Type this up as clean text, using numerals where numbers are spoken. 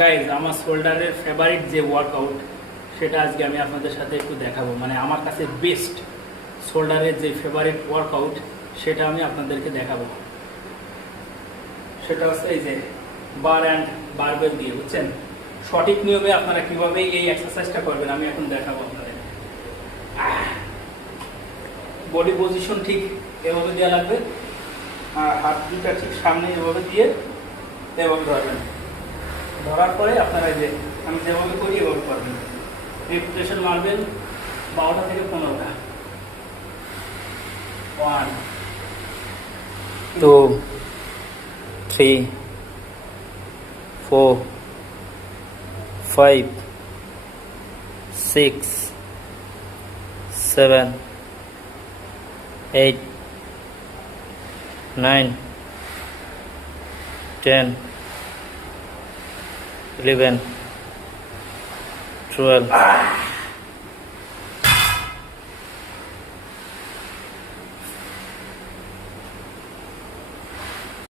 Guys আমার শোল্ডারের favourite যে workout সেটা আজকে আমি আপনাদের সাথে একটু দেখাবো। মানে আমার কাছে বেস্ট শোল্ডারের যে ফেভারিট ওয়ার্কআউট সেটা আমি আপনাদেরকে দেখাবো। সেটা হচ্ছে এই যে বার অ্যান্ড বারবেল দিয়ে, বুঝছেন? সঠিক নিয়মে আপনারা কিভাবে এই এক্সারসাইজটা করবেন আমি এখন দেখাবো আপনাদের। বডি পজিশন ঠিক এভাবে দেওয়া লাগবে, আর হাত দুটা ঠিক সামনে এভাবে দিয়ে এভাবে ধরবেন। ধরার পরে আপনারা যে আমি যেভাবে করি এভাবে করবেন। রিপিটেশন মারবেন 12টা থেকে 15টা। 1 2 3 4 5 6 7 8 9 10 11 12